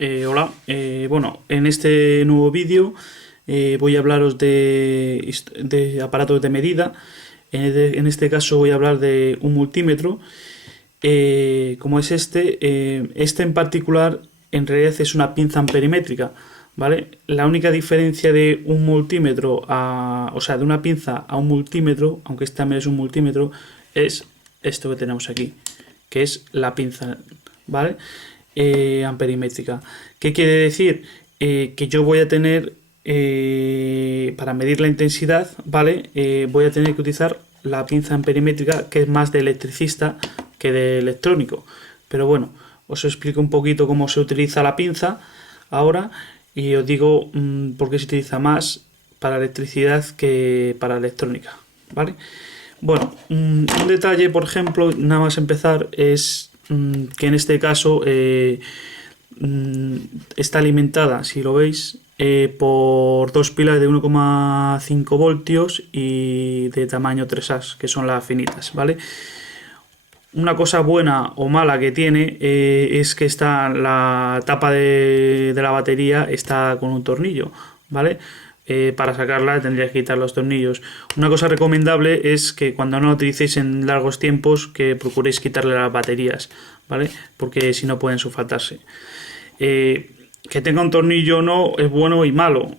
Hola, bueno, en este nuevo vídeo voy a hablaros de aparatos de medida. En este caso voy a hablar de un multímetro, como es este en particular en realidad es una pinza amperimétrica, ¿vale? La única diferencia de un multímetro o sea, de una pinza a un multímetro, aunque este también es un multímetro, es esto que tenemos aquí, que es la pinza, ¿vale? Amperimétrica. ¿Qué quiere decir? Que yo voy a tener, para medir la intensidad, ¿vale? Voy a tener que utilizar la pinza amperimétrica, que es más de electricista que de electrónico. Pero bueno, os explico un poquito cómo se utiliza la pinza ahora y os digo por qué se utiliza más para electricidad que para electrónica, ¿vale? Bueno, un detalle, por ejemplo, nada más empezar, es que en este caso está alimentada, si lo veis, por dos pilas de 1,5 voltios y de tamaño 3A, que son las finitas, ¿vale? Una cosa buena o mala que tiene es que la tapa de la batería está con un tornillo, ¿vale? Para sacarla tendrías que quitar los tornillos. Una cosa recomendable es que cuando no la utilicéis en largos tiempos, que procuréis quitarle las baterías, ¿vale? Porque si no pueden sulfatarse. Que tenga un tornillo o no es bueno y malo.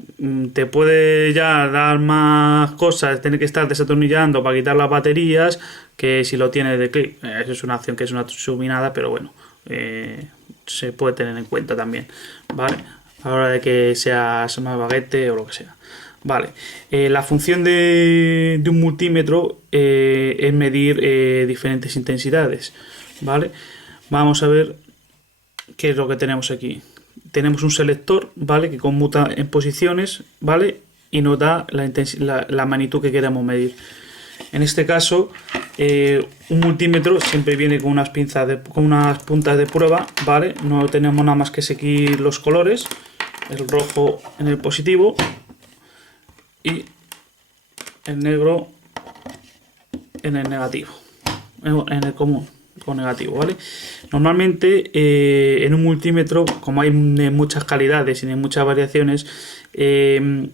Te puede ya dar más cosas, tener que estar desatornillando para quitar las baterías, que si lo tienes de clic. Eso es una acción que es una subminada, pero bueno, se puede tener en cuenta también, ¿vale? A la hora de que seas más baguete o lo que sea. Vale, la función de un multímetro es medir diferentes intensidades, ¿vale? Vamos a ver qué es lo que tenemos aquí. Tenemos un selector, ¿vale? Que conmuta en posiciones, ¿vale? Y nos da la magnitud que queramos medir. En este caso, un multímetro siempre viene con unas con unas puntas de prueba, ¿vale? No tenemos nada más que seguir los colores, el rojo en el positivo y el negro en el negativo, en el común con negativo, ¿vale? Normalmente en un multímetro, como hay muchas calidades y de muchas variaciones, en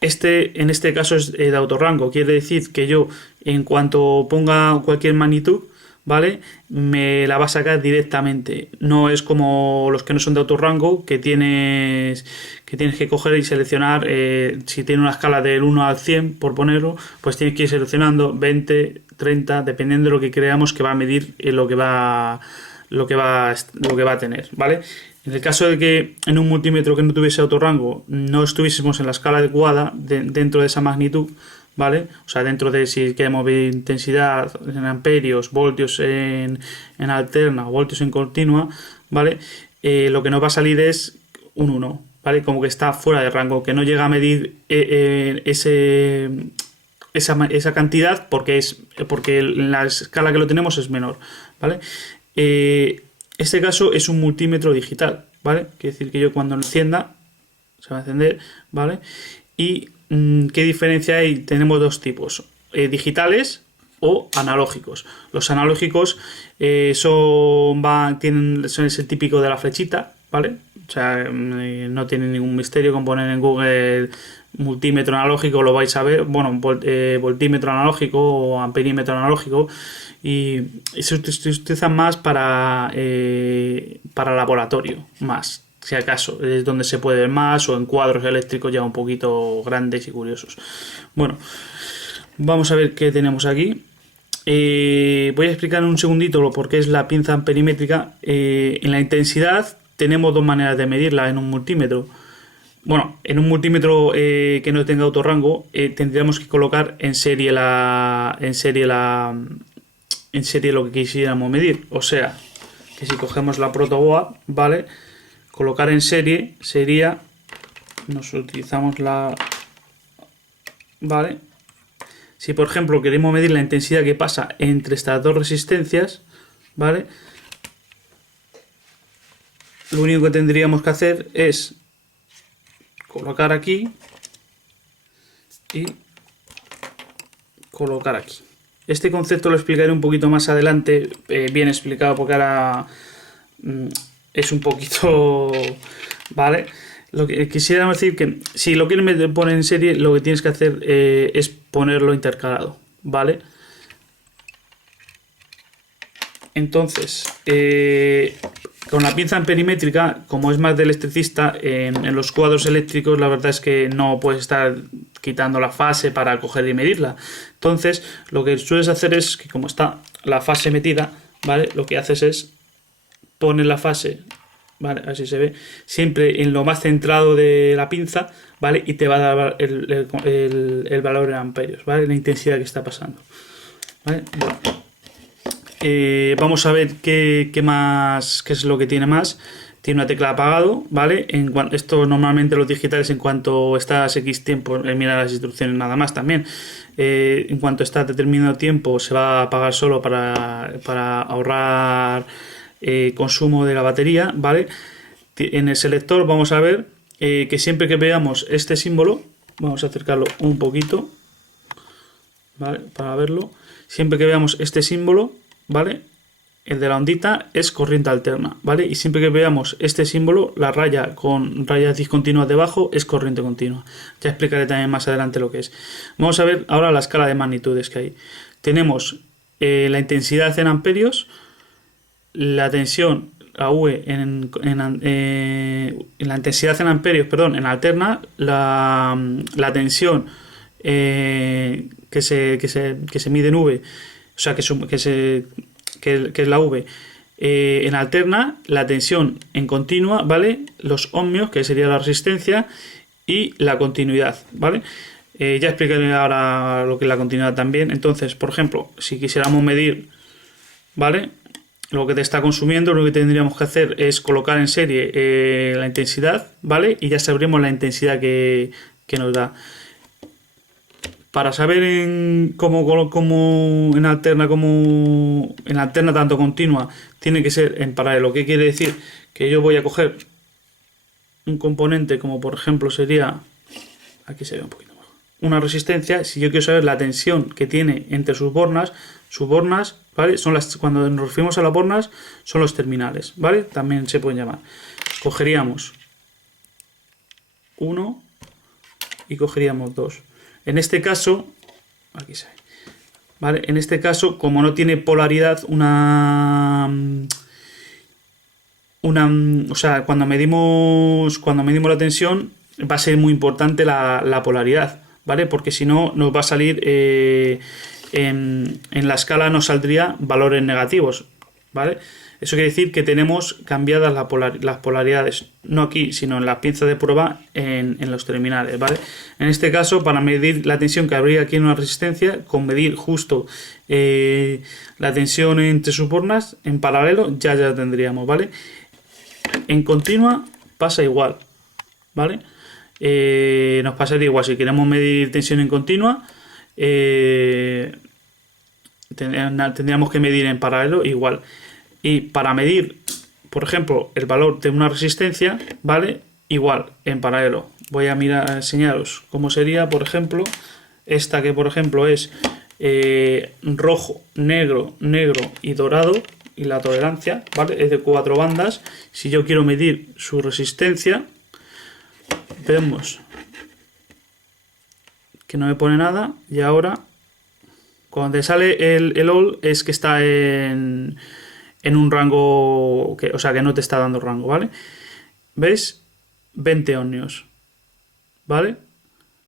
este caso es de autorrango, quiere decir que yo en cuanto ponga cualquier magnitud, ¿vale? Me la va a sacar directamente. No es como los que no son de autorrango, que tienes que coger y seleccionar, si tiene una escala del 1 al 100, por ponerlo, pues tienes que ir seleccionando 20, 30, dependiendo de lo que creamos que va a medir lo que va a tener, ¿vale? En el caso de que en un multímetro que no tuviese autorrango no estuviésemos en la escala adecuada dentro de esa magnitud, ¿vale? O sea, dentro de si queremos ver intensidad en amperios, voltios en alterna o voltios en continua, ¿vale? Lo que nos va a salir es un 1, ¿vale? Como que está fuera de rango, que no llega a medir esa cantidad porque la escala que lo tenemos es menor, ¿vale? Este caso es un multímetro digital, ¿vale? Quiere decir que yo cuando lo encienda se va a encender, ¿vale? Y ¿qué diferencia hay? Tenemos dos tipos, digitales o analógicos. Los analógicos son el típico de la flechita, ¿vale? O sea, no tienen ningún misterio con poner en Google multímetro analógico, lo vais a ver, bueno, voltímetro analógico o amperímetro analógico, y se utilizan más para laboratorio, más, si acaso, es donde se puede ver más, o en cuadros eléctricos ya un poquito grandes y curiosos. Bueno, vamos a ver qué tenemos aquí. Voy a explicar en un segundito lo por qué es la pinza amperimétrica. En la intensidad tenemos dos maneras de medirla en un multímetro. Bueno, en un multímetro que no tenga autorrango, tendríamos que colocar en serie lo que quisiéramos medir. O sea, que si cogemos la protoboard, ¿vale? Colocar en serie sería, nos utilizamos ¿vale? Si por ejemplo queremos medir la intensidad que pasa entre estas dos resistencias, ¿vale? Lo único que tendríamos que hacer es colocar aquí y colocar aquí. Este concepto lo explicaré un poquito más adelante, bien explicado, porque ahora es un poquito, ¿vale? Lo que quisiera decir que si lo quieres poner en serie, lo que tienes que hacer es ponerlo intercalado, ¿vale? Entonces, con la pinza amperimétrica, como es más de electricista, en los cuadros eléctricos la verdad es que no puedes estar quitando la fase para coger y medirla. Entonces, lo que sueles hacer es que como está la fase metida, ¿vale? Lo que haces es poner la fase, ¿vale? Así se ve, siempre en lo más centrado de la pinza, ¿vale? Y te va a dar el valor en amperios, ¿vale? La intensidad que está pasando, ¿vale? Bueno. Vamos a ver qué más, qué es lo que tiene más. Tiene una tecla apagado, ¿vale? Esto normalmente los digitales en cuanto estás X tiempo, mira las instrucciones nada más también. En cuanto está determinado tiempo se va a apagar solo para ahorrar consumo de la batería, ¿vale? En el selector vamos a ver que siempre que veamos este símbolo, vamos a acercarlo un poquito, ¿vale? Para verlo. Siempre que veamos este símbolo, ¿vale? El de la ondita es corriente alterna, ¿vale? Y siempre que veamos este símbolo, la raya con rayas discontinuas debajo es corriente continua. Ya explicaré también más adelante lo que es. Vamos a ver ahora la escala de magnitudes que hay. Tenemos la intensidad en amperios, la tensión, la V en la intensidad en amperios, perdón, en alterna, la tensión que se mide en V, o sea, que es la V, en alterna, la tensión en continua, ¿vale? Los ohmios, que sería la resistencia, y la continuidad, ¿vale? Ya explicaré ahora lo que es la continuidad también. Entonces, por ejemplo, si quisiéramos medir, ¿vale? Lo que te está consumiendo, lo que tendríamos que hacer es colocar en serie la intensidad, ¿vale? Y ya sabremos la intensidad que nos da. Para saber cómo en alterna tanto continua tiene que ser en paralelo. ¿Qué quiere decir? Que yo voy a coger un componente como por ejemplo sería, aquí se ve un poquito mejor, una resistencia. Si yo quiero saber la tensión que tiene entre sus bornas, ¿vale? Cuando nos referimos a las bornas son los terminales, ¿vale? También se pueden llamar. Cogeríamos 1 y cogeríamos 2. En este caso, aquí se ve, ¿vale? En este caso, como no tiene polaridad, o sea, cuando medimos la tensión, va a ser muy importante la polaridad, ¿vale? Porque si no, nos va a salir, en la escala nos saldría valores negativos, ¿vale? Eso quiere decir que tenemos cambiadas las polaridades, no aquí, sino en las pinzas de prueba en los terminales, ¿vale? En este caso, para medir la tensión que habría aquí en una resistencia, con medir justo la tensión entre sus bornas, en paralelo, ya tendríamos, ¿vale? En continua pasa igual, ¿vale? Nos pasaría igual, si queremos medir tensión en continua, tendríamos que medir en paralelo igual. Y para medir, por ejemplo, el valor de una resistencia, ¿vale? Igual, en paralelo. Voy a enseñaros cómo sería, por ejemplo, esta que, por ejemplo, es rojo, negro y dorado, y la tolerancia, ¿vale? Es de 4 bandas. Si yo quiero medir su resistencia, vemos que no me pone nada, y ahora, cuando te sale el all, es que está en un rango, o sea, que no te está dando rango, ¿vale? ¿Ves? 20 ohmios, ¿vale?